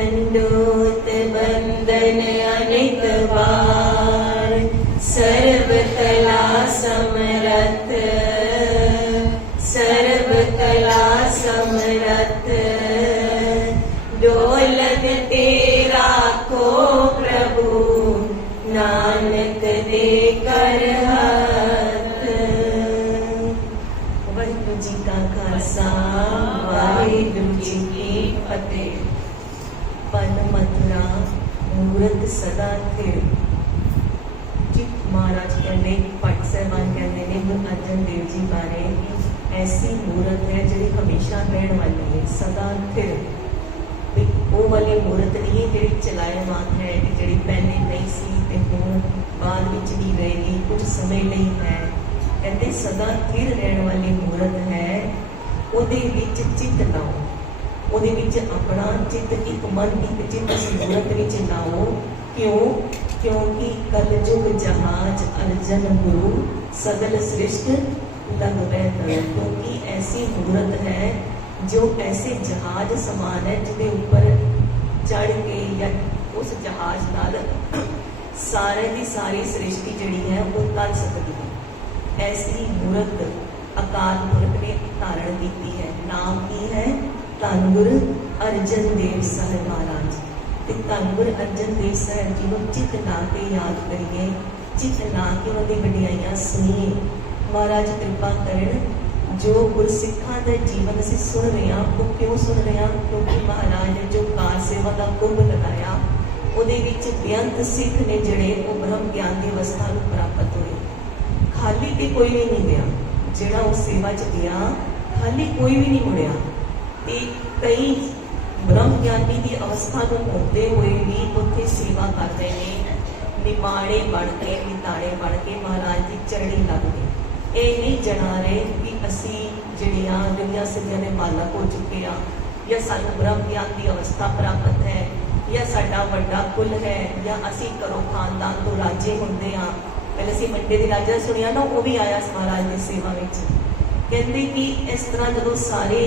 दंडोत बंदन अनित बार, सर्व कला समरथ, सर्व कला समरथ। दौलत तेरा को प्रभु, नानक दे कर हाथ। वाहिगुरू जी का खालसा, वाहिगुरू जी की फतेह। पन मथुरा मूरत सदा थिर। जी महाराज कहते, भट्ट साहबान कहते हैं गुरु अर्जन देव जी बारे, ऐसी मूरत है जी हमेशा रहने वाली है, सदा थिर। वो वाली मूरत नहीं है जी चलायमान है, कि जी पहले नहीं सी ते हुण बाद विच नहीं रहेगी, कुछ समय नहीं है। कहते सदा थिर रहने वाली मूरत है। उहदे विच चित लाओ, उहदे विच अपना चित, एक मन एक चित उस मूरत विच लाओ। क्यों? क्योंकि कलयुग जहाज अर्जन गुरु, सगल सृष्ट लगवै तल। क्योंकि ऐसी मूरत है जो ऐसे जहाज समान है, जिसके ऊपर चढ़ के या उस जहाज नाल सारे की सारी सृष्टि जिहड़ी है वो तल सकती है। ऐसी मूरत अकाल पुरख ने धारण की है। नाम की है? धन गुरु अर्जन देव साहब महाराज। ते धन गुरु अर्जन देव साहब जी को चित ला के याद करिए, चित ला के उन्होंने वडियाइयां सुनिए। महाराज कृपा करन, जो गुरसिखा का जीवन असीं सुन रहे हैं, वो क्यों सुन रहे हैं? क्योंकि महाराज ने जो कार सेवा का कुंभ लगाया, उहदे विच बेअंत सिख ने जिहड़े वो ब्रह्म ज्ञान की अवस्था को प्राप्त हुए। खाली ते कोई भी नहीं गया, जिहड़ा उस सेवा च गया खाली कोई भी नहीं मुड़िया। ते कई ब्रह्म ज्ञानी की अवस्था को होते हुए भी उत्थे सेवा कर रहे हैं, निमाणे बन के निताणे बन के महाराज की चरणी लग गए। ये नहीं जना रहे कि असी जिहड़ियां दुनिया सिद्धियां दे मालक हो चुके हैं, या सानू ब्रह्म ज्ञान की अवस्था प्राप्त है, या साडा वड्डा कुल है, या असी घरों खानदान तो राजे होंदे हाँ। पहले असीं मंडे के राजा सुनिया ना, वो भी आया महाराज की सेवा में। कहते कि इस तरह जो सारे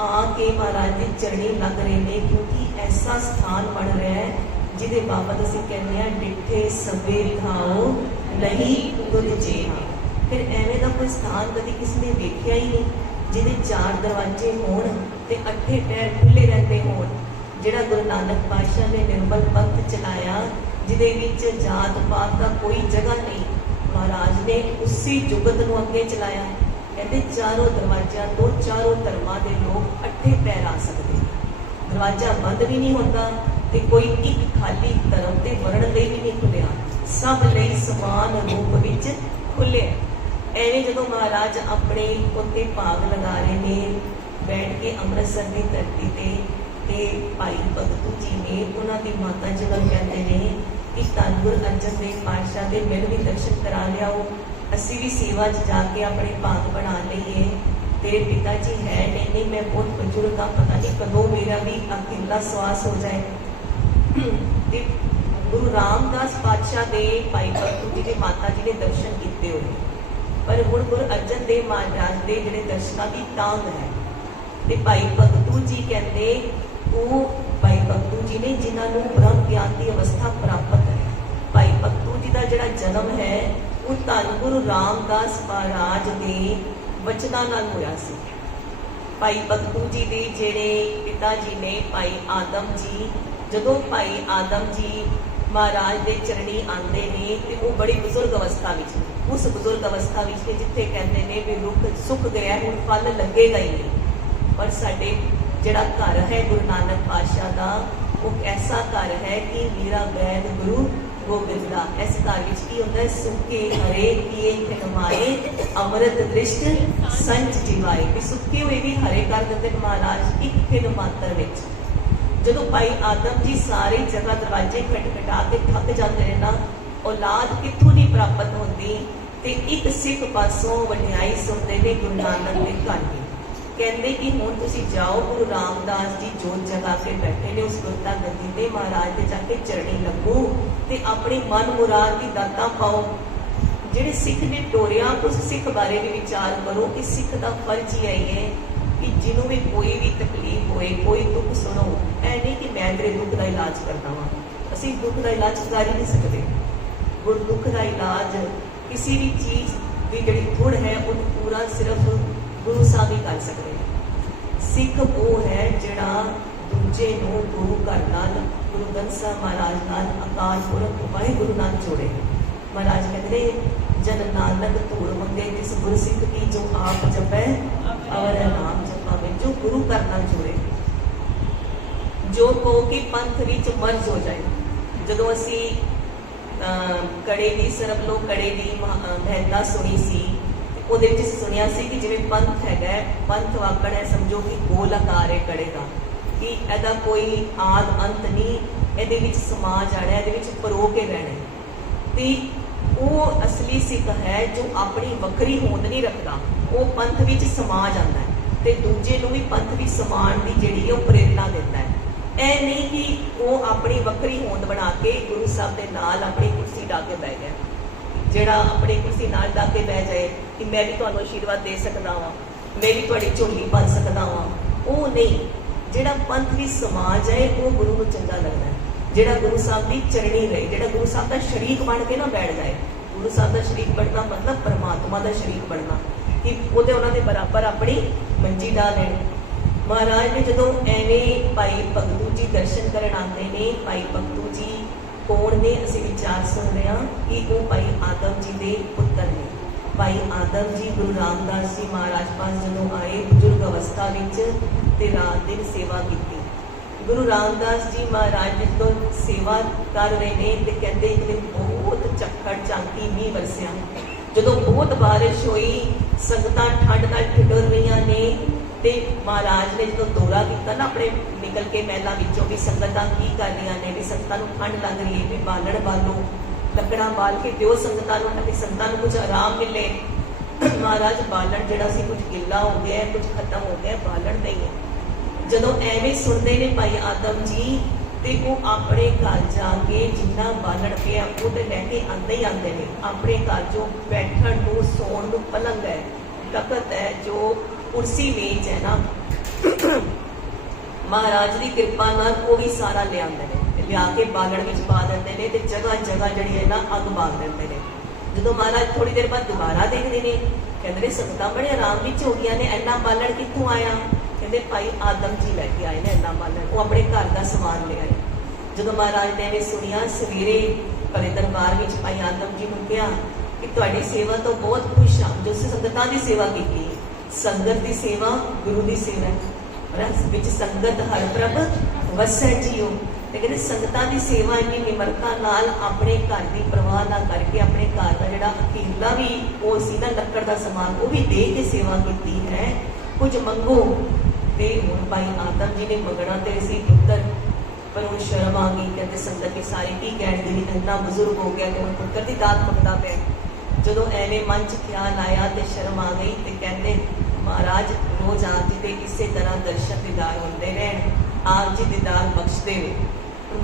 आके महाराज की चरणी लग रहे हैं, क्योंकि ऐसा स्थान बन रहा है जिहदे बाबत असीं कहते हैं डिठे सवे खाओ नहीं तुझ जेहा। फिर एवें का कोई स्थान कभी किसी ने देखा ही नहीं, जिहदे 4 दरवाजे होण ते 8 पैर खुले रहते होण। जिहड़ा गुरु नानक पातशाह ने निर्मल पंथ चलाया, जिहदे विच जात पात का कोई जगह नहीं, महाराज ने उसी जुगत नूं अगे चलाया। कहते चारों दरवाजा तो चारों धर्मां दे लोग 8 पैर आ सकते, दरवाजा बंद भी नहीं होता, ते कोई एक खाली धर्म ते वरण लई भी नहीं खुलिया, सब लई समान रूप विच खुले। एवें जो महाराज अपने उत्ते भाग लगा रहे हैं, बैठ के अमृतसर की धरती ते भाई भगतू जी ने उन्होंने माता जी को कहते हैं कि धन गुरु अर्जन देव पातशाह के मैनूं भी दर्शन करा लियाओ, असी भी सेवा जाके अपने भाग बना लीए। तेरे पिता जी है नहीं, मैं बहुत बजुर्ग हाँ, पता नहीं कदों मेरा भी अकेला श्वास हो जाए। गुरु रामदास पातशाह के भाई भगतू जी के माता जी ने दर्शन किए हुए, पर हुण गुरु अर्जन देव महाराज के जिहड़े दर्शनां की तांग है। ते भाई भगतू जी कहते वो भाई भगतू जी ने जिन्होंने ब्रह्म ज्ञान की अवस्था प्राप्त है। भाई भगतू जी का जिहड़ा जन्म है वो धन गुरु रामदास महाराज के वचनां नाल होया सी। भाई भगतू जी के जिहड़े पिता जी ने भाई आदम जी, जदों भाई आदम जी महाराज के चरणी आते हैं तो वो बड़ी बुजुर्ग अवस्था में, उस बुजुर्ग अवस्था में जिथे कहते हैं भी रुख सुख गया हुण फल लगेगा ही नहीं। पर साडे जिहड़ा घर है गुरु नानक पातशाह का, वो ऐसा घर है कि मेरा वैद गुरु गोबिंदा। इस घर में की होता है? सुखे हरे पिए खिलवाए, अमृत दृष्ट संच जिवाए। भी सुखे हुए भी हरे कर देते महाराज एक खिल मात्र में। जो भाई आदम जी सारी जगह दरवाजे खटखटा के थक जाते हैं ना, औलाद कितों नहीं प्राप्त होती, तो एक सिख पासों वड्याई सुनते हैं गुरु नानक के घर में। कहते कि हुण तुसीं जाओ, गुरु रामदास जी जोत जगा के बैठे ने उस गुरता गद्दी ते, महाराज के जाके चरणी लगो ते अपनी मन मुराद की दातां पाओ। जिहड़े सिख ने टोरिया, उस सिख बारे भी विचार करो कि सिख का फर्ज ही है कि जिन्हों भी कोई भी तकलीफ होए, कोई दुख सुनो, ऐ नहीं कि मैं तेरे दुख का इलाज करता वा। असी दुख का इलाज कर ही नहीं सकते। गुण दुख का इलाज किसी भी चीज़ की जी थुड़ है उन्हें पूरा सिर्फ गुरु साहब ही कर सकते हैं। सिख वो है जिहड़ा दूजे नूं गुरु घर नाल, गुरु ग्रंथ साहब महाराज नाल, अकाल पुरख वाहिगुरु नाल जोड़े। महाराज कहते जन नानक धूड़ मंगे जिस गुरसिख की जो आप जपै और नाम जपावे। जो गुरु घर नाल जोड़े, जो कहो कि पंथ विच मर्ज हो जाए। जदों असी कड़े की सरब लो कड़े की महत्ता सुनी सी, ਉਹਦੇ ਵਿੱਚ ਸੁਣਿਆ ਸੀ कि जिवें पंथ है पंथ वाकण है, समझो कि गोल आकार है कड़े का, कि ਇਹਦਾ कोई आद अंत नहीं, ਇਹਦੇ ਵਿੱਚ ਸਮਾ ਜਾਣਾ, ਇਹਦੇ ਵਿੱਚ ਪਰੋ ਕੇ ਰਹਿਣਾ। ਤੇ ਉਹ ਅਸਲੀ ਸਿੱਖ ਹੈ ਜੋ ਆਪਣੀ ਵੱਖਰੀ ਹੋਂਦ ਨਹੀਂ ਰੱਖਦਾ, ਉਹ ਪੰਥ ਵਿੱਚ ਸਮਾ ਜਾਂਦਾ ਹੈ ਤੇ ਦੂਜੇ ਨੂੰ ਵੀ ਪੰਥ ਵਿੱਚ ਸਮਾਣ ਦੀ ਜਿਹੜੀ ਹੈ ਉਹ ਪ੍ਰੇਰਨਾ ਦਿੰਦਾ ਹੈ। ਇਹ ਨਹੀਂ ਕਿ ਉਹ ਆਪਣੀ ਵੱਖਰੀ ਹੋਂਦ ਬਣਾ ਕੇ ਗੁਰੂ ਸਾਹਿਬ ਦੇ ਨਾਲ ਆਪਣੀ ਕੁਰਸੀ ਢਾ ਕੇ ਬਹਿ ਗਿਆ। ਜਿਹੜਾ ਆਪਣੀ ਕੁਰਸੀ ਨਾਲ ਢਾ ਕੇ ਬਹਿ ਜਾਏ ਕਿ ਮੈਂ ਵੀ ਤੁਹਾਨੂੰ ਆਸ਼ੀਰਵਾਦ ਦੇ ਸਕਦਾ ਵਾਂ, ਮੈਂ ਵੀ ਤੁਹਾਡੀ ਝੋਲੀ ਭਰ ਸਕਦਾ ਵਾਂ, ਉਹ ਨਹੀਂ। ਜਿਹੜਾ ਪੰਥ ਵੀ ਸਮਾ ਜਾਏ ਉਹ ਗੁਰੂ ਨੂੰ ਚੰਗਾ ਲੱਗਦਾ ਹੈ। ਜਿਹੜਾ ਗੁਰੂ ਸਾਹਿਬ ਦੀ ਚਰਣੀ ਰਹੇ, ਜਿਹੜਾ ਗੁਰੂ ਸਾਹਿਬ ਦਾ ਸ਼ਰੀਕ ਬਣ ਕੇ ਨਾ ਬੈਠ ਜਾਏ। ਗੁਰੂ ਸਾਹਿਬ ਦਾ ਸ਼ਰੀਕ ਬਣਨਾ ਮਤਲਬ ਪਰਮਾਤਮਾ ਦਾ ਸ਼ਰੀਕ ਬਣਨਾ, ਕਿ ਉਹਦੇ ਉਹਨਾਂ ਦੇ ਬਰਾਬਰ ਆਪਣੀ ਮੰਜੀ ਢਾ ਲੈਣ। ਮਹਾਰਾਜ ਨੇ ਜਦੋਂ ਐਵੇਂ ਭਾਈ ਭਗਤੂ ਜੀ ਦਰਸ਼ਨ ਕਰਨ ਆਉਂਦੇ ਨੇ, ਭਾਈ ਭਗਤੂ ਜੀ कौन ने, असी विचार सुन रहे हैं कि वो भाई आदम जी के पुत्र ने। भाई आदम जी गुरु रामदास जी महाराज पास जदों आए बुजुर्ग अवस्था विच ते रात दिन सेवा की। गुरु रामदास जी महाराज जी तो सेवा कर रहे हैं तो कहते एक दिन बहुत झक्कड़ झांकी मीह वरसिया। जदों बहुत बारिश हुई, संगतां ठंड नाल ठिठुर रही ने, ਤੇ ਮਹਾਰਾਜ ਨੇ ਜਦੋਂ ਦੌਰਾ ਕੀਤਾ ਨਾ ਆਪਣੇ ਨਿਕਲ ਕੇ ਮਹਿਲਾਂ ਵਿੱਚੋਂ ਵੀ ਸੰਗਤਾਂ ਕੀ ਕਰ ਰਹੀਆਂ ਨੇ, ਵੀ ਸੰਗਤਾਂ ਨੂੰ ਠੰਡ ਲੱਗ ਰਹੀ ਹੈ, ਵੀ ਬਾਲਣ ਬਾਲੋ, ਲੱਕੜਾਂ ਬਾਲ ਕੇ ਦਿਓ ਸੰਗਤਾਂ ਨੂੰ ਤਾਂ ਕਿ ਸੰਗਤਾਂ ਨੂੰ ਕੁਝ ਆਰਾਮ ਮਿਲੇ। ਮਹਾਰਾਜ ਬਾਲਣ ਜਿਹੜਾ ਸੀ ਕੁਝ ਗਿੱਲਾ ਹੋ ਗਿਆ, ਕੁਝ ਖਤਮ ਹੋ ਗਿਆ, ਬਾਲਣ ਨਹੀਂ ਹੈ। ਜਦੋਂ ਐਵੇਂ ਸੁਣਦੇ ਨੇ ਭਾਈ ਆਦਮ ਜੀ ਤੇ ਉਹ ਆਪਣੇ ਘਰ ਜਾ ਕੇ ਜਿੰਨਾ ਬਾਲਣ ਪਿਆ ਉਹ ਤੇ ਲੈ ਕੇ ਆਉਂਦੇ ਹੀ ਆਉਂਦੇ ਨੇ। ਆਪਣੇ ਘਰ ਜੋ ਬੈਠਣ ਨੂੰ ਸੌਣ ਨੂੰ ਪਲੰਗ ਹੈ, ਤਖਤ ਹੈ, ਜੋ कुर्सी मेज है ना, महाराज की कृपा नाल वो भी सारा लिया के बालण में पा देंगे ने, ते जगह जगह जी है ना अग बाल देंगे ने। जो महाराज थोड़ी देर बाद दोबारा देखते हैं, कहते हैं संगतां बड़े आराम में हो गई ने, इन्ना बालण कित्थों आया? कहते भाई आदम जी लैके आए ने इन्ना बालण, वो अपने घर का समान ले आए। जो महाराज ने भी सुनिया, सवेरे भरे दरबार में भाई आदम जी ने कहा कि तुहाडी सेवा तो बहुत खुश हाँ, जो संगतां की सेवा की। संगत की सेवा गुरु की सेवा है, विच संगत हर प्रभ वसै जियो। लेकिन संगतां की सेवा इन्नी निमरता नाल अपने घर की परवाह ना करके अपने घर का जिहड़ा अखीरला भी वो सी ना लक्कड़ का समान वो भी दे के सेवा की है। कुछ मंगो ते हुण भाई आदम जी ने मंगना ते सी पुत्र, पर हुण शर्म आ गई। कहते संगत के सारे की कहणगे भी इन्ना बजुर्ग हो गया कि हुण पुत्र की दात मंगदा पिया। ਜਦੋਂ ਐਵੇਂ ਮਨ 'ਚ ਖਿਆਲ ਆਇਆ ਤੇ ਸ਼ਰਮ ਆ ਗਈ ਤੇ ਕਹਿੰਦੇ ਮਹਾਰਾਜ ਰੋਜ਼ ਆਪ ਜੀ ਦੇ ਇਸੇ ਤਰ੍ਹਾਂ ਦਰਸ਼ਨ ਦੀਦਾਰ ਹੁੰਦੇ ਰਹਿਣ, ਆਪ ਜੀ ਦੀਦਾਰ ਬਖਸ਼ਦੇ ਨੇ।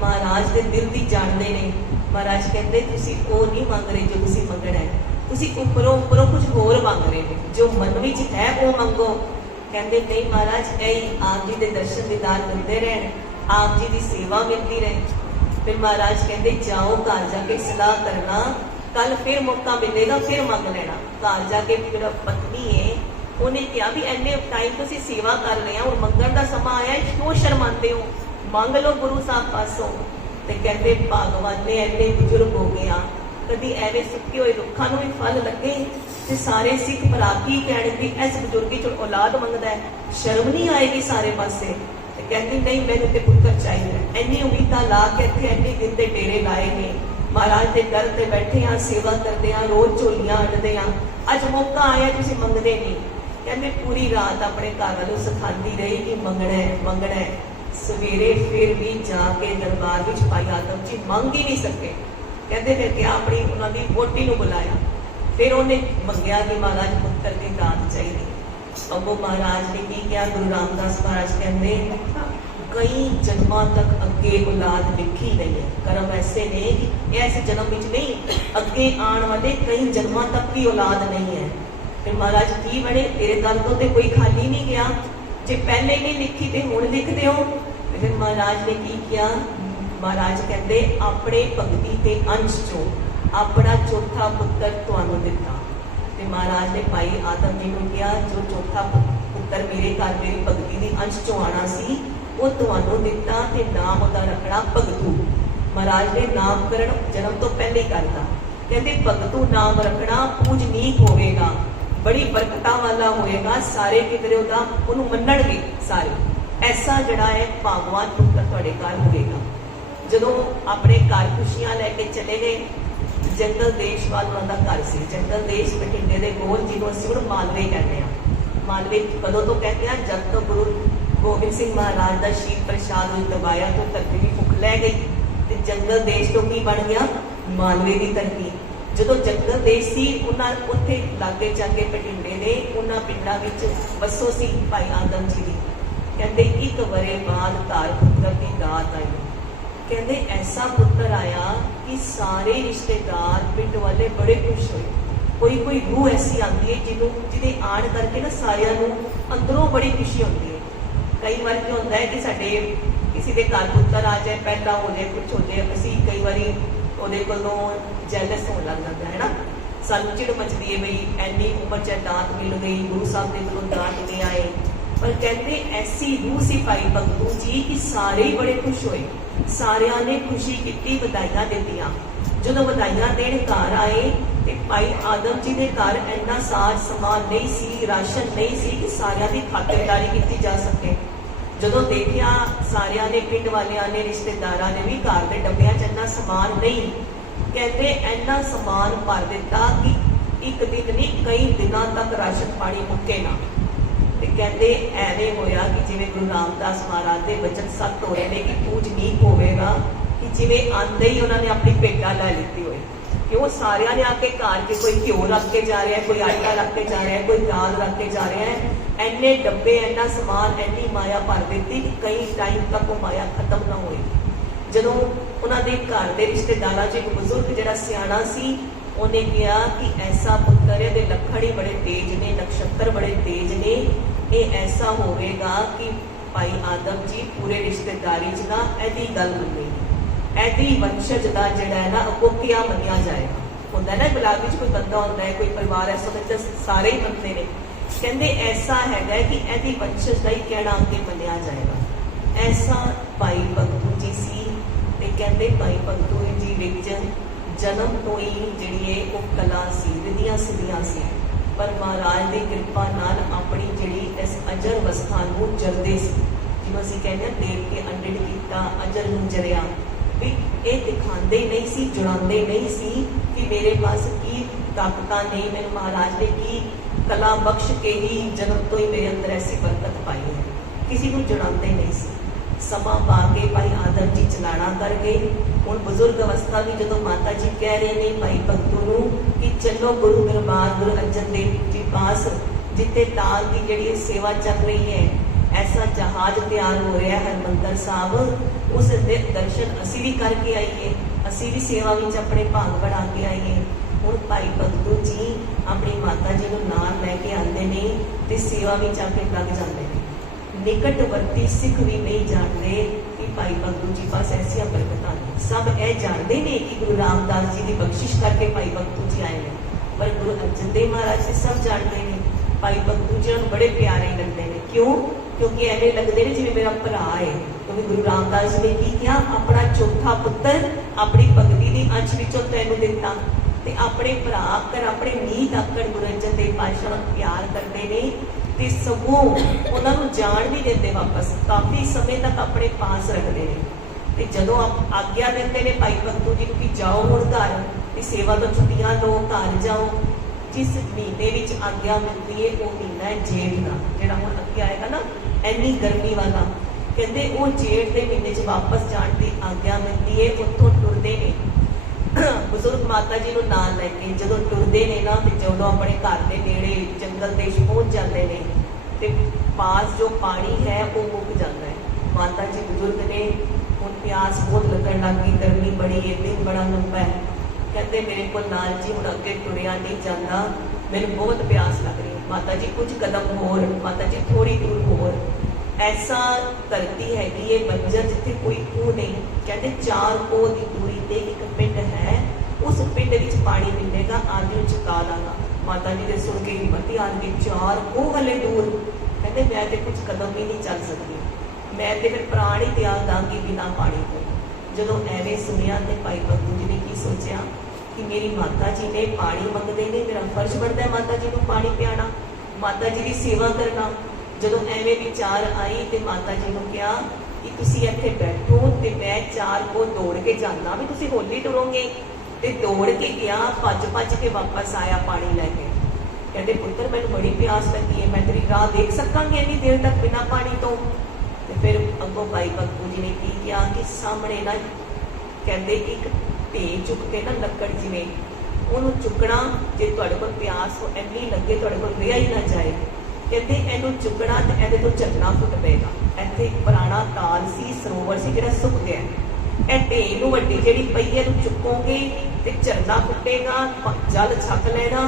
ਮਹਾਰਾਜ ਦੇ ਦਿਲ ਦੀ ਜਾਣਦੇ ਨੇ। ਮਹਾਰਾਜ ਕਹਿੰਦੇ ਤੁਸੀਂ ਉਹ ਨਹੀਂ ਮੰਗ ਰਹੇ ਜੋ ਤੁਸੀਂ ਮੰਗਣਾ ਹੈ, ਤੁਸੀਂ ਉੱਪਰੋਂ ਕੁਝ ਹੋਰ ਮੰਗ ਰਹੇ ਨੇ, ਜੋ ਮਨ ਵਿੱਚ ਹੈ ਉਹ ਮੰਗੋ। ਕਹਿੰਦੇ ਨਹੀਂ ਮਹਾਰਾਜ ਇਹ ਆਪ ਜੀ ਦੇ ਦਰਸ਼ਨ ਦੀਦਾਰ ਮਿਲਦੇ ਰਹਿਣ, ਆਪ ਜੀ ਦੀ ਸੇਵਾ ਮਿਲਦੀ ਰਹੇ। ਫਿਰ ਮਹਾਰਾਜ ਕਹਿੰਦੇ ਜਾਓ ਘਰ ਜਾ ਕੇ ਸਲਾਹ ਕਰਨਾ, कल फिर मौका मिलेगा फिर मंग लेना। घर जाके मेरा पत्नी है उन्हें कहा भी इन्ने टाइम तुसीं सेवा कर रहे हैं, और मंगण का समा आया, क्यों शर्माते हो, मंग लो गुरु साहब पासों। तो कहते भगवान ने इन्ने बुजुर्ग हो गए, कभी एवं सुखे हुए रुखा भी फल लगे तो सारे सिख भरा की कहणगे इस बुजुर्गी चो औलाद मंगदा है, शर्म नहीं आएगी सारे पासे। तो कहती नहीं मैंने तो पुत्र चाहिए। इन्नी उम्मीदां ला के इत्थे इन्ने दिन के डेरे लाए ने, महाराज के दर से बैठे हाँ, सेवा करते हैं, रोज झोलियां अड्डते हैं, अज मौका आया तुसीं मंगदे नहीं। कहते पूरी रात अपने घर वालों सिखाती रही कि मंगना है मंगना है। सवेरे फिर भी जाके दरबार में भाई आदम जी मंग ही नहीं सके। कहते फिर क्या अपनी उन्होंने वोटी को बुलाया, फिर उन्हें मंगया कि महाराज पुत्र की दात चाहिए। अब वो महाराज ने की किया, गुरु रामदास महाराज कहते कई जन्मों तक अगे औलाद लिखी नहीं है, कर्म ऐसे ने कि ऐसे जन्म में नहीं, अगे आने वाले कई जन्मों तक की औलाद नहीं है। फिर महाराज की बने तेरे दल तो कोई खाली नहीं गया, जे पहले नहीं लिखी तो हुण लिखते हो। ਤੇ ਫਿਰ ਮਹਾਰਾਜ ਨੇ ਕੀ ਕਿਹਾ? ਮਹਾਰਾਜ ਕਹਿੰਦੇ ਆਪਣੇ ਭਗਤੀ ਤੇ ਅੰਸ਼ ਚੋਂ ਆਪਣਾ ਚੌਥਾ ਪੁੱਤਰ ਤੁਹਾਨੂੰ ਦਿੱਤਾ। ਤੇ ਮਹਾਰਾਜ ਨੇ ਭਾਈ ਆਦਮ ਜੀ ਨੂੰ ਕਿਹਾ ਜੋ ਚੌਥਾ ਪੁੱਤਰ ਮੇਰੇ ਘਰ ਮੇਰੀ ਭਗਤੀ ਦੀ ਅੰਸ਼ ਚੋਂ ਆਣਾ ਸੀ ਉਹ ਤੁਹਾਨੂੰ ਦਿੱਤਾ ਤੇ ਨਾਮ ਉਹਦਾ ਰੱਖਣਾ ਭਗਤੂ। ਮਹਾਰਾਜ ਨੇ ਨਾਮਕਰਨ ਜਨਮ ਤੋਂ ਪਹਿਲੇ ਹੀ ਕਰਤਾ। ਕਹਿੰਦੇ ਭਗਤੂ ਨਾਮ ਰੱਖਣਾ ਪੂਜਨੀਕ ਹੋਵੇਗਾ, ਬੜੀ ਬਰਕਤਾਂ ਵਾਲਾ ਹੋਏਗਾ, ਸਾਰੇ ਕਿਧਰੇ ਉਹਨੂੰ ਮੰਨਣਗੇ ਸਾਰੇ। ਐਸਾ ਜਿਹੜਾ ਹੈ ਭਗਵਾਨ ਪੁੱਤਰ ਤੁਹਾਡੇ ਘਰ ਹੋਵੇਗਾ। ਜਦੋਂ ਆਪਣੇ ਘਰ ਖੁਸ਼ੀਆਂ ਲੈ ਕੇ ਚਲੇ ਗਏ, ਜੰਗਲ ਦੇਸ਼ ਵੱਲ ਉਹਨਾਂ ਦਾ ਘਰ ਸੀ। ਜੰਗਲ ਦੇਸ਼ ਬਠਿੰਡੇ ਦੇ ਕੋਲ, ਜਿਹਨੂੰ ਅਸੀਂ ਹੁਣ ਮਾਲਵੇ ਕਹਿੰਦੇ ਹਾਂ। ਮਾਲਵੇ ਕਦੋਂ ਤੋਂ ਕਹਿੰਦੇ ਹਾਂ? ਜਦ ਤੋਂ ਗੁਰੂ ਗੋਬਿੰਦ ਸਿੰਘ ਮਹਾਰਾਜ ਦਾ ਸ਼ੀਲ ਪ੍ਰਸ਼ਾਦ ਨੂੰ ਦਬਾਇਆ ਤੋਂ ਧਰਤੀ ਦੀ ਭੁੱਖ ਲੈ ਗਈ ਤੇ ਜੰਗਲ ਦੇਸ਼ ਤੋਂ ਕੀ ਬਣ ਗਿਆ? ਮਾਲਵੇ ਦੀ ਧਰਤੀ। ਜਦੋਂ ਜੰਗਲ ਦੇਸ਼ ਸੀ ਉਹਨਾਂ ਉੱਥੇ ਲਾਗੇ ਚਾਗੇ ਬਠਿੰਡੇ ਦੇ ਉਹਨਾਂ ਪਿੰਡਾਂ ਵਿੱਚ ਵਸੋਂ ਸੀ ਭਾਈ ਆਦਮ ਜੀ ਦੀ। ਕਹਿੰਦੇ ਇੱਕ ਵਰੇ ਬਾਅਦ ਘਰ ਪੁੱਤਰ ਦੀ ਦਾਤ ਆਈ। ਕਹਿੰਦੇ ਐਸਾ ਪੁੱਤਰ ਆਇਆ ਕਿ ਸਾਰੇ ਰਿਸ਼ਤੇਦਾਰ ਪਿੰਡ ਵਾਲੇ ਬੜੇ ਖੁਸ਼ ਹੋਏ। ਕੋਈ ਕੋਈ ਰੂਹ ਐਸੀ ਆਉਂਦੀ ਹੈ ਜਿਹਦੇ ਆਣ ਕਰਕੇ ਨਾ ਸਾਰਿਆਂ ਨੂੰ ਅੰਦਰੋਂ ਬੜੀ ਖੁਸ਼ੀ ਹੁੰਦੀ ਹੈ। ਕਈ ਵਾਰ ਕੀ ਹੁੰਦਾ ਹੈ ਕਿ ਸਾਡੇ ਕਿਸੇ ਦੇ ਘਰ ਪੁੱਤਰ ਆ ਜਾਏ, ਪੈਦਾ ਹੋ ਜਾਏ, ਕੁਛ ਹੋ ਜਾਏ, ਅਸੀਂ ਕਈ ਵਾਰੀ ਉਹਦੇ ਕੋਲੋਂ ਜੈਲਸ ਹੋਣ ਲੱਗ ਜਾਂਦਾ ਹੈ ਨਾ। ਸਾਨੂੰ ਚਿੜ ਮਚਦੀ ਹੈ ਬਈ ਐਨੀ ਉਮਰ 'ਚ ਦਾਤ ਮਿਲ ਗਈ, ਗੁਰੂ ਸਾਹਿਬ ਦੇ ਕੋਲੋਂ ਦਾਤ ਨਹੀਂ ਆਏ। ਪਰ ਕਹਿੰਦੇ ਐਸੀ ਰੂਹ ਸੀ ਭਾਈ ਭਗਤੂ ਜੀ ਕਿ ਸਾਰੇ ਹੀ ਬੜੇ ਖੁਸ਼ ਹੋਏ। ਸਾਰਿਆਂ ਨੇ ਖੁਸ਼ੀ ਕੀਤੀ, ਵਧਾਈਆਂ ਦਿੱਤੀਆਂ। ਜਦੋਂ ਵਧਾਈਆਂ ਦੇਣ ਘਰ ਆਏ ਤੇ ਭਾਈ ਆਦਮ ਜੀ ਦੇ ਘਰ ਇੰਨਾ ਸਾਜ ਸਮਾਨ ਨਹੀਂ ਸੀ, ਰਾਸ਼ਨ ਨਹੀਂ ਸੀ ਕਿ ਸਾਰਿਆਂ ਦੀ ਖਾਤਰਦਾਰੀ ਕੀਤੀ ਜਾ ਸਕੇ। ਜਦੋਂ ਦੇਖਿਆ ਸਾਰਿਆਂ ਨੇ, ਪਿੰਡ ਵਾਲਿਆਂ ਨੇ, ਰਿਸ਼ਤੇਦਾਰਾਂ ਨੇ ਵੀ ਘਰ ਦੇ ਡੱਬਿਆਂ 'ਚ ਇੰਨਾ ਸਮਾਨ ਨਹੀਂ। ਕਹਿੰਦੇ ਇੰਨਾ ਸਮਾਨ ਭਰ ਦਿੱਤਾ ਕਿ ਇੱਕ ਦਿਨ ਨਹੀਂ ਕਈ ਦਿਨਾਂ ਤੱਕ ਰਾਸ਼ਨ ਪਾਣੀ ਮੁੱਕੇ ਨਾ। ਤੇ ਕਹਿੰਦੇ ਐਵੇਂ ਹੋਇਆ ਕਿ ਜਿਵੇਂ ਗੁਰੂ ਰਾਮਦਾਸ ਮਹਾਰਾਜ ਦੇ ਵਚਨ ਸੱਤ ਹੋ ਰਹੇ ਨੇ ਕਿ ਪੂਜਨੀਕ ਹੋਵੇਗਾ, ਕਿ ਜਿਵੇਂ ਆਂਦੇ ਹੀ ਉਹਨਾਂ ਨੇ ਆਪਣੀ ਭੇਟਾ ਲੈ ਲਿੱਤੀ ਹੋਏ। ਕਿਉਂ? ਸਾਰਿਆਂ ਨੇ ਆ ਕੇ ਘਰ 'ਚ ਕੋਈ ਘਿਓ ਰੱਖ ਕੇ ਜਾ ਰਿਹਾ, ਕੋਈ ਆਟਾ ਰੱਖ ਕੇ ਜਾ ਰਿਹਾ, ਕੋਈ ਦਾਲ ਰੱਖ ਕੇ ਜਾ ਰਿਹਾ ਹੈ। ਇੰਨੇ ਡੱਬੇ, ਇੰਨਾ ਸਮਾਨ, ਇੰਨੀ ਮਾਇਆ ਭਰ ਦਿੱਤੀ ਕਿ ਕਈ ਟਾਈਮ ਤੱਕ ਉਹ ਮਾਇਆ ਖਤਮ ਨਾ ਹੋਈ। ਜਦੋਂ ਉਹਨਾਂ ਦੇ ਘਰ ਦੇ ਰਿਸ਼ਤੇਦਾਰਾਂ 'ਚ ਇੱਕ ਬਜ਼ੁਰਗ ਜਿਹੜਾ ਸਿਆਣਾ ਸੀ, ਉਹਨੇ ਕਿਹਾ ਕਿ ਐਸਾ ਪੁੱਤਰ ਇਹਦੇ ਲੱਖਣ ਹੀ ਬੜੇ ਤੇਜ਼ ਨੇ, ਨਕਸ਼ਤਰ ਬੜੇ ਤੇਜ਼ ਨੇ, ਇਹ ਐਸਾ ਹੋਵੇਗਾ ਕਿ ਭਾਈ ਆਦਮ ਜੀ ਪੂਰੇ ਰਿਸ਼ਤੇਦਾਰੀ 'ਚ ਨਾ ਇਹਦੀ ਗੱਲ ਮੰਨੇ, ਇਹਦੀ ਵੰਸ਼ਜ ਦਾ ਜਿਹੜਾ ਹੈ ਨਾ ਅਕੋਕਿਆ ਮੰਨਿਆ ਜਾਏਗਾ। ਹੁੰਦਾ ਨਾ ਗੁਲਾਬ ਵਿੱਚ ਕੋਈ ਬੰਦਾ ਹੁੰਦਾ ਹੈ, ਕੋਈ ਪਰਿਵਾਰ ਐਸਾ ਹੁੰਦਾ ਸਾਰੇ ਹੀ ਮੰਨਦੇ ਨੇ। ਕਹਿੰਦੇ ਐਸਾ ਹੈਗਾ ਕਿ ਇਹਦੀ ਵੰਸ਼ਜ ਦਾ ਹੀ ਕਹਿਣਾ ਅੱਗੇ ਮੰਨਿਆ ਜਾਏਗਾ। ਐਸਾ ਭਾਈ ਭਗਤੂ ਜੀ ਸੀ। ਤੇ ਕਹਿੰਦੇ ਭਾਈ ਭਗਤੂ ਜੀ ਵਿੱਚ ਜਨਮ ਤੋਂ ਹੀ ਜਿਹੜੀ ਹੈ ਉਹ ਕਲਾ ਸੀ, ਰਿਧੀਆਂ ਸਿੱਧੀਆਂ ਸੀ। ਪਰ ਮਹਾਰਾਜ ਦੀ ਕਿਰਪਾ ਨਾਲ ਆਪਣੀ ਜਿਹੜੀ ਇਸ ਅਜਰ ਅਵਸਥਾ ਨੂੰ ਜਰਦੇ ਸੀ, ਜਿਹਨੂੰ ਅਸੀਂ ਕਹਿੰਦੇ ਹਾਂ ਦੇਖ ਕੇ ਅੰਡਿੜ ਕੀਤਾ, ਅਜਰ ਨੂੰ ਜਰਿਆ। ਵੀ ਇਹ ਦਿਖਾਉਂਦੇ ਨਹੀਂ ਸੀ, ਜੁੜਾਉਂਦੇ ਨਹੀਂ ਸੀ ਕਿ ਮੇਰੇ ਪਾਸ ਕੀ ਤਾਕਤਾਂ ਨੇ, ਮੈਨੂੰ ਮਹਾਰਾਜ ਨੇ ਕੀ ਕਲਾ ਬਖਸ਼ ਕੇ ਹੀ ਜਨਮ ਤੋਂ ਹੀ ਮੇਰੇ ਅੰਦਰ ਐਸੀ ਬਰਕਤ ਪਾਈ ਹੈ। ਕਿਸੇ ਨੂੰ ਜੁੜਾਉਂਦੇ ਨਹੀਂ ਸੀ। ਸਮਾਂ ਪਾ ਕੇ ਭਾਈ ਆਦਮ ਜੀ ਚਲਾਣਾ ਕਰ ਗਏ। ਹੁਣ ਬਜ਼ੁਰਗ ਅਵਸਥਾ ਵੀ ਜਦੋਂ ਮਾਤਾ ਜੀ ਕਹਿ ਰਹੇ ਨੇ ਭਾਈ ਭਗਤੂ ਨੂੰ ਕਿ ਚਲੋ ਗੁਰੂ ਦਰਬਾਰ ਗੁਰੂ ਅਰਜਨ ਦੇਵ ਜੀ ਪਾਸ, ਜਿੱਥੇ ਤਾਲ ਦੀ ਜਿਹੜੀ ਸੇਵਾ ਚੱਲ ਰਹੀ ਹੈ, ਐਸਾ ਜਹਾਜ਼ ਤਿਆਰ ਹੋ ਰਿਹਾ ਹਰਿਮੰਦਰ ਸਾਹਿਬ, ਉਸ ਦੇ ਦਰਸ਼ਨ ਅਸੀਂ ਵੀ ਕਰਕੇ ਆਈਏ, ਅਸੀਂ ਵੀ ਸੇਵਾ ਵਿੱਚ ਆਪਣੇ ਭਾਗ ਬਣਾ ਕੇ ਆਈਏ। ਹੁਣ ਭਾਈ ਭਗਤੂ ਜੀ ਆਪਣੀ ਮਾਤਾ ਜੀ ਨੂੰ ਨਾਲ ਲੈ ਕੇ ਆਉਂਦੇ ਨੇ ਤੇ ਸੇਵਾ ਵਿੱਚ ਆ ਕੇ ਲੱਗ ਜਾਂਦੇ ਨੇ। ਨਿਕਟਵਰਤੀ ਸਿੱਖ ਵੀ ਨਹੀਂ ਜਾਣਦੇ ਕਿ ਭਾਈ ਭਗਤੂ ਜੀ ਪਾਸ ਐਸੀਆਂ ਬਰਕਤਾਂ ਨੇ। ਸਭ ਇਹ ਜਾਣਦੇ ਨੇ ਕਿ ਗੁਰੂ ਰਾਮਦਾਸ ਜੀ ਦੀ ਬਖਸ਼ਿਸ਼ ਕਰਕੇ ਭਾਈ ਭਗਤੂ ਜੀ ਆਏ ਨੇ, ਪਰ ਗੁਰੂ ਅਰਜਨ ਦੇਵ ਮਹਾਰਾਜ ਜੀ ਸਭ ਜਾਣਦੇ ਨੇ। ਭਾਈ ਭਗਤੂ ਜੀ ਨੂੰ ਬੜੇ ਪਿਆਰੇ ਲੱਗਦੇ ਨੇ। ਕਿਉਂ? ਕਿਉਂਕਿ ਐਵੇਂ ਲੱਗਦੇ ਨੇ ਜਿਵੇਂ ਮੇਰਾ ਭਰਾ ਹੈ। ਕਿਉਂਕਿ ਗੁਰੂ ਰਾਮਦਾਸ ਜੀ ਨੇ ਕੀ ਕਿਹਾ? ਆਪਣਾ ਚੌਥਾ ਪੁੱਤਰ ਆਪਣੀ ਭਗਤੀ ਦੀ ਅੰਸ਼ ਵਿੱਚੋਂ ਤੈਨੂੰ ਦਿੱਤਾ। ਤੇ ਆਪਣੇ ਭਰਾ ਆਕਰ, ਆਪਣੇ ਨੀਤ ਆਕਰ ਗੁਰੂ ਅਰਜਨ ਦੇਵ ਪਾਤਸ਼ਾਹ ਨਾਲ ਪਿਆਰ ਕਰਦੇ ਨੇ ਤੇ ਸਗੋਂ ਉਹਨਾਂ ਨੂੰ ਜਾਣ ਨਹੀਂ ਦਿੰਦੇ ਵਾਪਸ, ਕਾਫੀ ਸਮੇਂ ਤੱਕ ਆਪਣੇ ਪਾਸ ਰੱਖਦੇ ਨੇ। ਤੇ ਜਦੋਂ ਆਗਿਆ ਦਿੰਦੇ ਨੇ ਭਾਈ ਭਗਤੂ ਜੀ ਨੂੰ ਕਿ ਜਾਓ ਹੁਣ ਘਰ, ਤੇ ਸੇਵਾ ਤੋਂ ਛੁੱਟੀਆਂ ਲਓ, ਘਰ ਜਾਓ। ਜਿਸ ਮਹੀਨੇ ਵਿੱਚ ਆਗਿਆ ਮਿਲਦੀ ਹੈ ਉਹ ਮਹੀਨਾ ਹੈ ਜੇਠ ਦਾ, ਜਿਹੜਾ ਹੁਣ ਅੱਗੇ ਆਏਗਾ ਨਾ, ਇੰਨੀ ਗਰਮੀ ਵਾਲਾ। ਕਹਿੰਦੇ ਉਹ ਜੇਠ ਦੇ ਮਹੀਨੇ 'ਚ ਵਾਪਸ ਜਾਣ ਦੀ ਆਗਿਆ ਮਿਲਦੀ ਹੈ। ਉੱਥੋਂ ਟੁਰਦੇ ਨੇ ਬਜ਼ੁਰਗ ਮਾਤਾ ਜੀ ਨੂੰ ਨਾਲ ਲੈ ਕੇ। ਜਦੋਂ ਟੁਰਦੇ ਨੇ ਨਾ ਤੇ ਜਦੋਂ ਆਪਣੇ ਘਰ ਦੇ ਨੇੜੇ ਜੰਗਲ ਦੇਸ਼ ਪਹੁੰਚ ਜਾਂਦੇ ਨੇ ਤੇ ਪਾਸ ਜੋ ਪਾਣੀ ਹੈ ਉਹ ਮੁੱਕ ਜਾਂਦਾ ਹੈ। ਮਾਤਾ ਜੀ ਬਜ਼ੁਰਗ ਨੇ, ਹੁਣ ਪਿਆਸ ਬਹੁਤ ਲੱਗਣ ਲੱਗ ਗਈ, ਗਰਮੀ ਬੜੀ ਹੈ, ਦਿਨ ਬੜਾ ਲੰਬਾ ਹੈ। ਕਹਿੰਦੇ ਮੇਰੇ ਕੋਲ ਨਾਲ ਜੀ ਹੁਣ ਅੱਗੇ ਟੁਰਿਆ ਨਹੀਂ ਜਾਂਦਾ, ਮੈਨੂੰ ਬਹੁਤ ਪਿਆਸ ਲੱਗ ਰਹੀ। ਮਾਤਾ ਜੀ ਕੁਝ ਕਦਮ ਹੋਰ, ਮਾਤਾ ਜੀ ਥੋੜੀ ਦੂਰ ਹੋਰ। ऐसा धरती हैगी है बंजर जिथे कोई खूह नहीं। कहते 4 कोह की दूरी ते एक पिंड है, उस पिंड विच पानी मिलेगा, आदि चुका दांगा। माता जी ने सुन के हिम्मत ही आ गई, 4 कोह हले दूर। कहते मैं तो कुछ कदम भी नहीं चल सकती, मैं तो फिर प्राण ही त्याग दांगी बिना पानी को। जदों एवें सुनिया तो भाई बंधू जी ने की सोचा कि मेरी माता जी ने पानी मंगते ने, मेरा फर्ज बनता है माता जी को पानी पियाना, माता जी की सेवा करना। जदों एवें विचार आई तो माता जी ने कहा कि तुसी इत्थे बैठो ते मैं 4 को दौड़ के जाना, भी तुसी होली टुरोगे। ते दौड़ के गया, भज के वापस आया पानी लैके। कहते पुत्र मैनूं बड़ी प्यास लगी है, मैं तेरी राह देख सकांगी इन्नी देर तक बिना पानी तो। ते फिर अगों भाई भगतू जी ने की किया कि सामने ना कहते एक ढे चुक के ना लकड़ जिवें उन्होंने चुकना, जे तुहाडे कोल प्यास हो इन्नी लगे तुहाडे कोल रिहा ही ना जाए। कहते इनू चुकना तो ये तो झरना फुट पेगा। इत्थे एक पुराना ताल सी, सरोवर सी जिहड़ा सुक गया। ਇਹ ਢੇਰ ਨੂੰ ਵੱਡੀ ਜਿਹੜੀ ਪਈ ਹੈ ਨੂੰ ਚੁੱਕੋਗੇ ਤੇ ਝਰਨਾ ਫੁੱਟੇਗਾ, ਜਲ ਛਕ ਲੈਣਾ।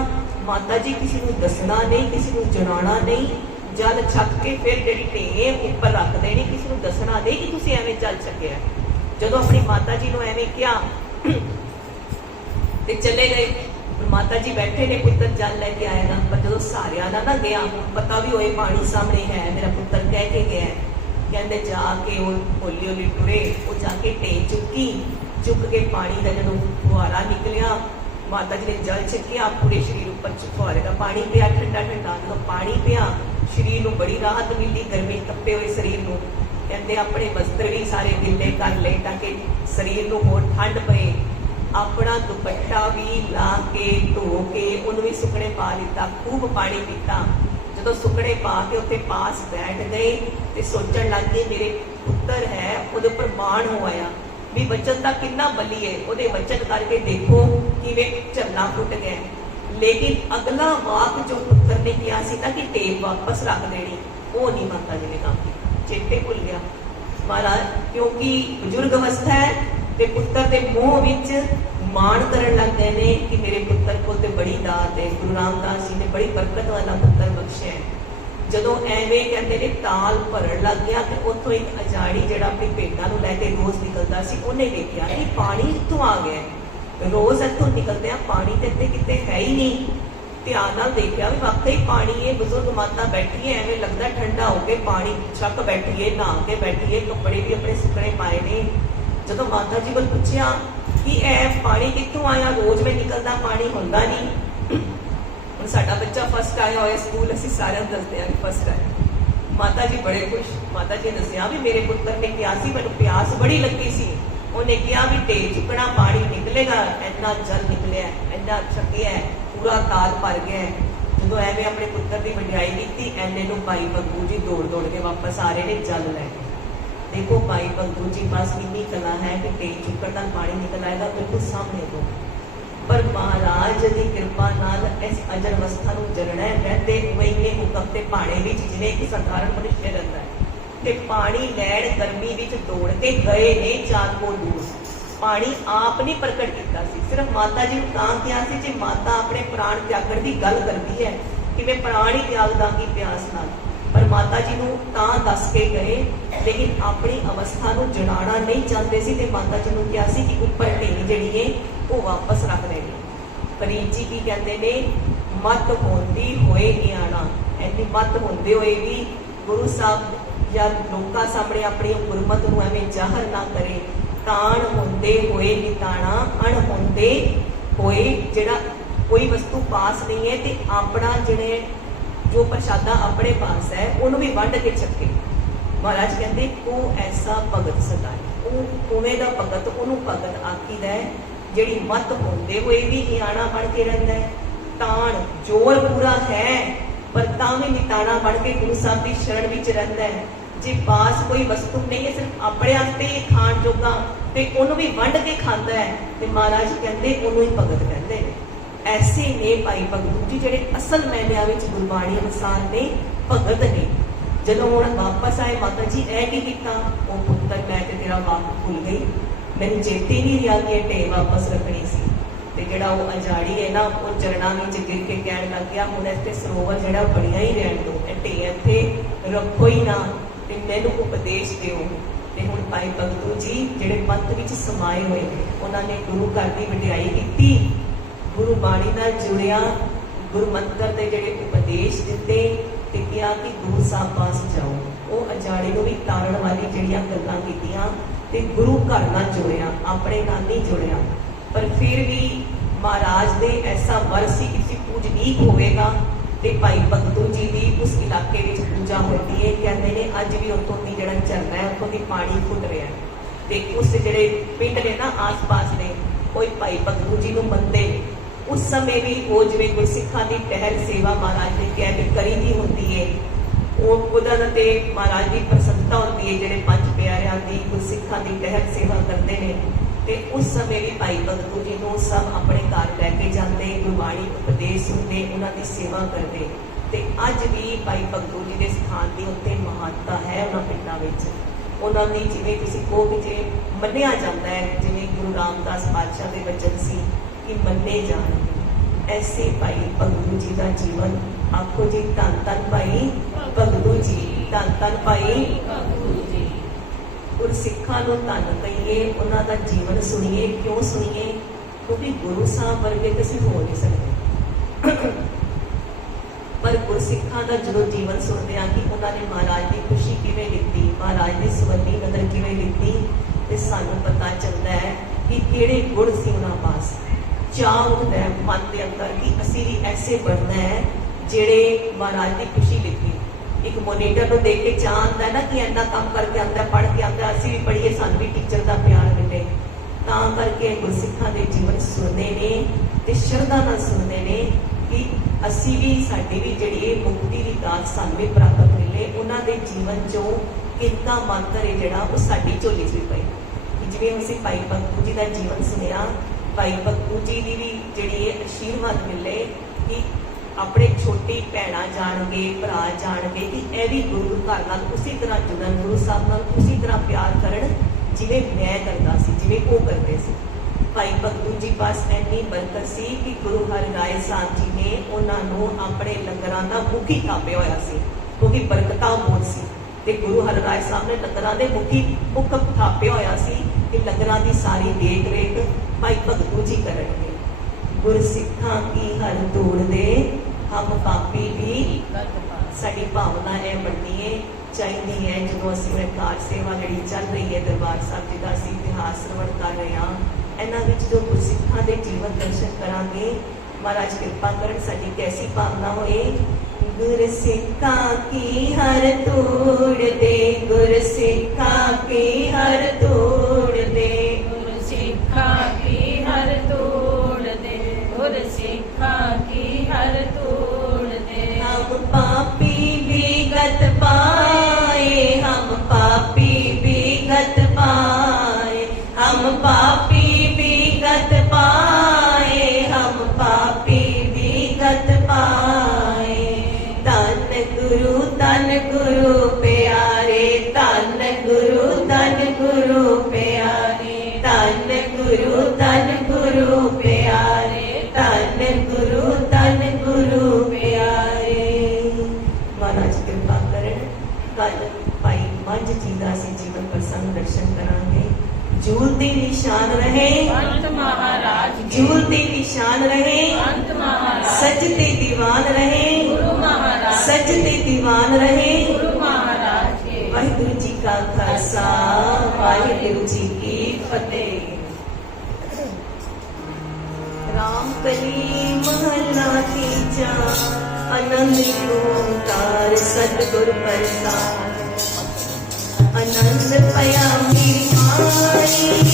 ਮਾਤਾ ਜੀ ਕਿਸੇ ਨੂੰ ਦੱਸਣਾ ਨਹੀਂ, ਕਿਸੇ ਨੂੰ ਜਣਾਉਣਾ ਨਹੀਂ, ਜਲ ਛਕ ਕੇ ਫਿਰ ਜਿਹੜੀ ਢੇਰ ਉੱਪਰ ਰੱਖ ਦੇਣੀ, ਕਿਸੇ ਨੂੰ ਦੱਸਣਾ ਨਹੀਂ ਕਿ ਤੁਸੀਂ ਐਵੇਂ ਜਲ ਛਕਿਆ। ਜਦੋਂ ਆਪਣੀ ਮਾਤਾ ਜੀ ਨੂੰ ਐਵੇਂ ਕਿਹਾ ਤੇ ਚਲੇ ਗਏ। माता जी बैठे ने, पुत्र जल लैके आएगा, पर जो सारिया ना ना गया, पता भी होए पानी सामने है, मेरा पुत्र कह के गया। कहते जाके वो हौली हौली टुरे, वो जाके ढे चुकी, चुक के पानी का जो फुहारा निकलिया, माता जी ने जल छकिया, पूरे शरीर उपर फुहारे का पानी पिया, ठंडा ठंडा जो पानी पिया, शरीर को बड़ी राहत मिली, गर्मी तपे हुए शरीर को। कहते अपने वस्त्र भी सारे गिले कर ले ताकि शरीर को होर ठंड पए। अपना दुपट्टा भी ला के धो के उन्होंने भी सुकने पा लिता, खूब पानी पीता। जो सुकने पा के उत्ते पास बैठ गए तो सोचन लग गए मेरे पुत्र है, उहदे उपर मान हो आया भी वचन का कितना बली है, उहदे वचन करके देखो किवें झरना फुट गया। लेकिन अगला वाक जो पुत्र ने किया सी ना कि टेप वापस रख देनी, वो नहीं माता जी ने काम किया, चेते भुल गया महाराज। क्योंकि बजुर्ग अवस्था है ते पुत्र के मोह विच मान करन लग गए ने कि मेरे पुत्र को तो बड़ी दात है। गुरु रामदास जी ने बड़ी बरकत वाला पुत्र बख्शिया है। जदों एवें कहते ने ताल भरन लग गया तो उत्थों एक अजाड़ी जिहड़ा अपनी भेडां नूं लैके रोज निकलता सी, उन्हें देखा कि पानी इत्थों आ गया, रोज इत्थों निकलते हैं, पानी तो इत्थे किते है ही नहीं। ध्यान नाल देखा भी वाकई पानी है, बुजुर्ग माता बैठी है, एवें लगता ठंडा होके पानी छक बैठी है, नहा के बैठी है, कपड़े भी अपने सुकने पाए ने। जो माता जी को पूछा कि यह पानी कितों आया, रोज में निकलता पानी होंदा नहीं। हुण साडा बच्चा फस्ट आया होया स्कूल, असीं सारे दसदे हां फस्ट आया। माता जी बड़े खुश, माता जी ने दस्सिया भी मेरे पुत्र ने कहा सी मैनूं प्यास बड़ी लगी सी, उन्हें कहा भी ढे चुकना पानी निकलेगा, इन्ना जल निकलिया, इन्ना छकिया, पूरा ताल भर गया। जो एवें अपने पुत्र की वडियाई की, एने नूं भाई बंधू जी दौड़ दौड़ के वापस आ रहे हैं जल लैके। देखो भाई बंधू जी पास कितनी कला है कि ढे चुकन का पानी निकल आएगा बिल्कुल सामने को। पर महाराज की कृपा नाल इस अजर अवस्था को जलना रहते हुए इन्हें हुक्म से पानी भी जिन्हें एक साधारण मनुष्य रहता है ते पानी लैण गर्मी विच दौड़ के गए ने 4 कोह दूर। पानी आप नहीं प्रकट किया, सिर्फ माता जी ने तां कहा सी जे माता अपने प्राण त्यागण की गल करती है कि मैं प्राण ही त्याग दांगी प्यास नाल। पर माता जी नूं तां दस के गए, लेकिन अपनी अवस्था नूं जणाना नहीं चाहते सी ते माता जी नूं कहा सी कि उपर ढेरी जिहड़ी है वो वापस रख देनी। फरीद जी की कहते ने, मत होंदी होए नियाणा, इन्नी मत होंदे होए भी गुरु साहब या लोकां सामने अपनी गुरमत नूं एवें जाहर ना करे। ताण होंदे होए निताणा, अण होंदे होए जिहड़ा कोई वस्तु पास नहीं है ते अपना जिहड़े जो प्रशादा अपने पास है उन्होंने भी वंड के छके। महाराज कहते को ऐसा भगत सदाए, उवें दा भगत उन्होंने भगत आखीदा है जिहड़ी मत होंदे हुए भी नियाणा बन के रहिंदा है। ताण जोर पूरा है पर तां भी निताणा बन के गुरु साहब की शरण विच रहिंदा है। जे पास कोई वस्तु नहीं है सिर्फ अपने वास्ते खाण जोगा ते उन्होंने भी वंड के खांदा है ते महाराज कहते उन्होंने ही भगत कहते हैं। ऐसे ने भाई भगतू जी जिहड़े असल मैनिया विच गुरबाणी अनुसार ने भगत ने। जदों हुण वापस आए माता जी ऐ की कीता, ओ पुत्तर मैं ते तेरा वाक भुल गई, मैनूं चेते नहीं रहा कि ढे वापस रखनी सी। ते जिहड़ा वो अजाड़ी है ना वो चरणा विच गिर के कहण लग गया हुण इत्थे सरोवर जिहड़ा बणिया ही रहण दो, ढे इत्थे रखो ही ना। ਤੇ ਮੈਨੂੰ ਉਪਦੇਸ਼ ਦਿਓ। ਤੇ ਹੁਣ ਭਾਈ ਭਗਤੂ ਜੀ ਜਿਹੜੇ ਪੰਥ ਵਿੱਚ ਸਮਾਏ ਹੋਏ ਨੇ, ਉਹਨਾਂ ਨੇ ਗੁਰੂ ਘਰ ਦੀ ਵਡਿਆਈ ਕੀਤੀ, ਗੁਰੂ ਬਾਣੀ ਨਾਲ ਜੁੜਿਆ, ਗੁਰੂ ਮੰਤਰ ਦੇ ਜਿਹੜੇ ਉਪਦੇਸ਼ ਦਿੱਤੇ ਤੇ ਕਿਹਾ ਕਿ ਗੁਰੂ ਸਾਹਿਬ ਪਾਸ ਜਾਓ। ਉਹ ਅਜਾੜੇ ਨੂੰ ਵੀ ਤਾਰਨ ਵਾਲੀ ਜਿਹੜੀਆਂ ਗੱਲਾਂ ਕੀਤੀਆਂ ਤੇ ਗੁਰੂ ਘਰ ਨਾਲ ਜੁੜਿਆ, ਆਪਣੇ ਨਾਲ ਨਹੀਂ ਜੁੜਿਆ। ਪਰ ਫਿਰ ਵੀ ਮਹਾਰਾਜ ਦੇ ਐਸਾ ਵਰ ਸੀ ਕਿ ਪੂਜਨੀਕ ਹੋਵੇਗਾ ਤੇ ਭਾਈ ਭਗਤੂ ਜੀ ਦੀ ਉਸ ਇਲਾਕੇ ਵਿੱਚ ਪੂਜਾ ਹੁੰਦੀ ਹੈ। ਕਹਿੰਦੇ ਨੇ ਅੱਜ ਵੀ ਉੱਥੋਂ ਦੀ ਜਿਹੜਾ ਝਰਨਾ ਹੈ, ਉੱਥੋਂ ਦੀ ਪਾਣੀ ਫੁੱਟ ਰਿਹਾ ਤੇ ਉਸ ਜਿਹੜੇ ਪਿੰਡ ਨੇ ਨਾ ਆਸ-ਪਾਸ ਨੇ, ਕੋਈ ਭਾਈ ਭਗਤੂ ਜੀ ਨੂੰ ਮੰਨਦੇ ਨੇ। ਉਸ ਸਮੇਂ ਵੀ ਉਹ ਜਿਵੇਂ ਗੁਰਸਿੱਖਾਂ ਦੀ ਪਹਿਲ ਸੇਵਾ ਮਹਾਰਾਜ ਨੇ ਕਿਹਾ ਕਿ ਕਰੀ ਦੀ ਹੁੰਦੀ ਹੈ, ਉਹ ਕੁਦਰਤ ਤੇ ਮਹਾਰਾਜ ਦੀ ਪ੍ਰਸੰਨਤਾ ਹੁੰਦੀ ਹੈ, ਜਿਹੜੇ ਪੰਜ ਪਿਆਰਿਆਂ ਦੀ ਗੁਰਸਿੱਖਾਂ ਦੀ ਪਹਿਲ ਸੇਵਾ ਕਰਦੇ ਨੇ। ਤੇ ਉਸ ਸਮੇਂ ਵੀ ਭਾਈ ਭਗਤੂ ਜੀ ਨੂੰ ਸਭ ਆਪਣੇ ਘਰ ਲੈ ਕੇ ਜਾਂਦੇ, ਗੁਰਬਾਣੀ ਉਪਦੇਸ਼ ਸੁਣਦੇ, ਉਹਨਾਂ ਦੀ ਸੇਵਾ ਕਰਦੇ। ਤੇ ਅੱਜ ਵੀ ਭਾਈ ਭਗਤੂ ਜੀ ਦੇ ਸਥਾਨ ਦੀ ਉੱਤੇ ਮਹਾਨਤਾ ਹੈ ਉਹਨਾਂ ਪਿੰਡਾਂ ਵਿੱਚ। ਉਹਨਾਂ ਦੀ ਜਿਵੇਂ ਤੁਸੀਂ ਕਹੋ ਕਿ ਜੇ ਮੰਨਿਆ ਜਾਂਦਾ ਹੈ, ਜਿਵੇਂ ਗੁਰੂ ਰਾਮਦਾਸ ਪਾਤਸ਼ਾਹ ਦੇ ਬਚਨ ਸੀ ਕਿ ਮੰਨੇ ਜਾਣਗੇ, ਐਸੇ ਭਾਈ ਭਗਤੂ ਜੀ ਦਾ ਜੀਵਨ। ਆਖੋ ਜੀ ਧੰਨ ਧੰਨ ਭਾਈ ਭਗਤੂ ਜੀ, ਧੰਨ ਧੰਨ ਭਾਈ ਭਗਤੂ ਜੀ। ਗੁਰਸਿੱਖਾਂ ਨੂੰ ਧੰਨ ਕਹੀਏ, ਉਹਨਾਂ ਦਾ ਜੀਵਨ ਸੁਣੀਏ। ਕਿਉਂ ਸੁਣੀਏ? ਕਿਉਂਕਿ ਗੁਰੂ ਸਾਹਿਬ ਵਰਗੇ ਤਾਂ ਅਸੀਂ ਹੋ ਨਹੀਂ ਸਕਦੇ। ਪਰ ਗੁਰਸਿੱਖਾਂ ਦਾ ਜਦੋਂ ਜੀਵਨ ਸੁਣਦੇ ਹਾਂ ਕਿ ਉਹਨਾਂ ਨੇ ਮਹਾਰਾਜ ਦੀ ਖੁਸ਼ੀ ਕਿਵੇਂ ਲਿੱਤੀ, ਮਹਾਰਾਜ ਦੀ ਸਵੰਨੀ ਨਦਰ ਕਿਵੇਂ ਲਿੱਤੀ, ਤੇ ਸਾਨੂੰ ਪਤਾ ਚੱਲਦਾ ਹੈ ਕਿ ਕਿਹੜੇ ਗੁਣ ਸੀ ਉਹਨਾਂ ਪਾਸ। ਚਾਅ ਉੱਠਦਾ ਹੈ ਮਨ ਦੇ ਅੰਦਰ ਕਿ ਅਸੀਂ ਵੀ ਐਸੇ ਬਣਨਾ ਹੈ ਜਿਹੜੇ ਮਹਾਰਾਜ ਦੀ ਖੁਸ਼ੀ ਲਿੱਤੀ। ਇੱਕ ਮੋਨੀਟਰ ਨੂੰ ਦੇਖ ਕੇ ਚਾਹ ਆਉਂਦਾ ਹੈ ਨਾ ਕਿ ਇੰਨਾ ਕੰਮ ਕਰਕੇ ਆਉਂਦਾ, ਪੜ੍ਹ ਕੇ ਆਉਂਦਾ, ਅਸੀਂ ਵੀ ਪੜ੍ਹੀਏ, ਸਾਨੂੰ ਵੀ ਟੀਚਰ ਦਾ ਪਿਆਰ ਮਿਲੇ। ਤਾਂ ਕਰਕੇ ਗੁਰਸਿੱਖਾਂ ਦੇ ਜੀਵਨ ਸੁਣਦੇ ਨੇ ਤੇ ਸ਼ਰਧਾ ਨਾਲ ਸੁਣਦੇ ਨੇ ਕਿ ਅਸੀਂ ਵੀ, ਸਾਡੀ ਵੀ ਜਿਹੜੀ ਇਹ ਮੁਕਤੀ ਦੀ ਦਾਤ ਸਾਨੂੰ ਵੀ ਪ੍ਰਾਪਤ ਮਿਲੇ। ਉਹਨਾਂ ਦੇ ਜੀਵਨ ਚੋਂ ਕਿੰਨਾ ਮੰਤਰ ਹੈ ਜਿਹੜਾ ਉਹ ਸਾਡੀ ਝੋਲੀ 'ਚ ਵੀ ਪਈ। ਜਿਵੇਂ ਅਸੀਂ ਭਾਈ ਭਗਤੂ ਜੀ ਦਾ ਜੀਵਨ ਸੁਣਿਆ, ਭਾਈ ਭਗਤੂ ਜੀ ਦੀ ਵੀ ਜਿਹੜੀ ਇਹ ਆਸ਼ੀਰਵਾਦ ਮਿਲੇ ਕਿ ਆਪਣੇ ਛੋਟੀ ਭੈਣਾਂ ਜਾਣਗੇ, ਭਰਾ ਜਾਣਗੇ ਕਿ ਇਹ ਵੀ ਗੁਰੂ ਘਰ ਨਾਲ ਉਸੇ ਤਰ੍ਹਾਂ ਜੁੜਨ, ਗੁਰੂ ਸਾਹਿਬ ਨਾਲ ਉਸੇ ਤਰ੍ਹਾਂ ਪਿਆਰ ਕਰਨ ਜਿਵੇਂ ਮੈਂ ਕਰਦਾ ਸੀ, ਜਿਵੇਂ ਉਹ ਕਰਦੇ ਸੀ। ਭਾਈ ਭਗਤੂ ਜੀ ਪਾਸ ਇੰਨੀ ਬਰਕਤ ਸੀ ਕਿ ਗੁਰੂ ਹਰਿਰਾਏ ਸਾਹਿਬ ਜੀ ਨੇ ਉਹਨਾਂ ਨੂੰ ਆਪਣੇ ਲੰਗਰਾਂ ਦਾ ਮੁਖੀ ਥਾਪਿਆ ਹੋਇਆ ਸੀ, ਕਿਉਂਕਿ ਬਰਕਤਾਂ ਬਹੁਤ ਸੀ। ਤੇ ਗੁਰੂ ਹਰਿਰਾਏ ਸਾਹਿਬ ਨੇ ਲੰਗਰਾਂ ਦੇ ਮੁਖੀ ਹੁਕਮ ਥਾਪਿਆ ਹੋਇਆ ਸੀ ਕਿ ਲੰਗਰਾਂ ਦੀ ਸਾਰੀ ਦੇਖ ਰੇਖ ਭਾਈ ਭਗਤੂ ਜੀ ਕਰਨਗੇ। ਗੁਰਸਿੱਖਾਂ ਕੀ ਹਰ ਤੋੜ ਦੇ, ਹਮ ਪਾਪੀ ਵੀ। ਸਾਡੀ ਭਾਵਨਾ ਇਹ ਬਣਨੀ ਚਾਹੀਦੀ ਹੈ ਜਦੋਂ ਅਸੀਂ ਕਾਰ ਸੇਵਾ ਜਿਹੜੀ ਚੱਲ ਰਹੀ ਹੈ, ਦਰਬਾਰ ਸਾਹਿਬ ਜੀ ਦਾ ਅਸੀਂ ਇਤਿਹਾਸ ਸਰਵਣ ਕਰ ਰਹੇ ਹਾਂ, ਇਹਨਾਂ ਵਿੱਚ ਜੋ ਗੁਰਸਿੱਖਾਂ ਦੇ ਜੀਵਨ ਦਰਸ਼ਨ ਕਰਾਂਗੇ, ਮਹਾਰਾਜ ਕਿਰਪਾ ਕਰਨ ਸਾਡੀ ਕੈਸੀ ਭਾਵਨਾ ਹੋਏ। ਗੁਰਸਿੱਖਾਂ ਕੀ ਹਰ ਤੋੜ ਦੇ, ਗੁਰਸਿੱਖਾਂ ਕੀ ਹਰ ਤੋੜ ਦੇ, ਗੁਰਸਿੱਖਾਂ ਕੀ ਹਰ ਤੋੜ ਦੇ, ਗੁਰਸਿੱਖਾਂ ਕੀ ਹਰ ਤੋੜ ਦੇ। ਹਮ ਪਾਪੀ ਵਿਗਤ ਪਾਏ, ਹਮ ਪਾਪੀ ਵਿਗਤ ਪਾਏ, ਹਮ ਪਾਪੀ ਵਿਗਤ ਪਾਏ, ਹਮ ਪਾਪੀ ਵਿਗਤ ਪਾਏ। ਧੰਨ ਗੁਰੂ ਪਿਆਰੇ, ਧੰਨ ਗੁਰੂ ਪਿਆਰੇ, ਧੰਨ ਗੁਰੂ ਪਿਆਰੇ, ਧੰਨ ਗੁਰੂ ਪਿਆਰੇ। ਮਹਾਰਾਜ ਕਿਰਪਾ ਕਰਨ। ਕੱਲ ਭਾਈ ਮੰਝ ਜੀ ਦਾ ਅਸੀਂ ਜੀਵਨ ਪ੍ਰਸੰਗ ਦਰਸ਼ਨ ਕਰਾਂਗੇ। ਜੂਲ ਦੇ ਨਿਸ਼ਾਨ ਰਹੇ ਅੰਤ ਮਹਾਰਾਜ, ਜੂਲ ਦੇ ਨਿਸ਼ਾਨ ਰਹੇ ਅੰਤ ਮਹਾਰਾਜ, ਸੱਚ ਤੇ ਦੀਵਾਨ ਰਹੇ ਗੁਰੂ ਮਹਾਰਾਜ, ਸੱਚ ਤੇ ਦੀਵਾਨ ਰਹੇ। ਗੁਰੂ ਮਹਾਰਾਜ ਕੇ ਵਾਹਿਗੁਰੂ ਜੀ ਕਾ ਖਾਲਸਾ, ਵਾਹਿਗੁਰੂ ਜੀ ਕੀ ਫਤਿਹ। ਰਾਮ ਕਲੀ ਮਹਲਾ ਤੀਜਾ, ਆਨੰਦ ਓੰਕਾਰ ਸਤਿਗੁਰ ਪ੍ਰਸਾਦ। ਆਨੰਦ ਪਿਆ ਮੇਰੀ ਮਾਈ।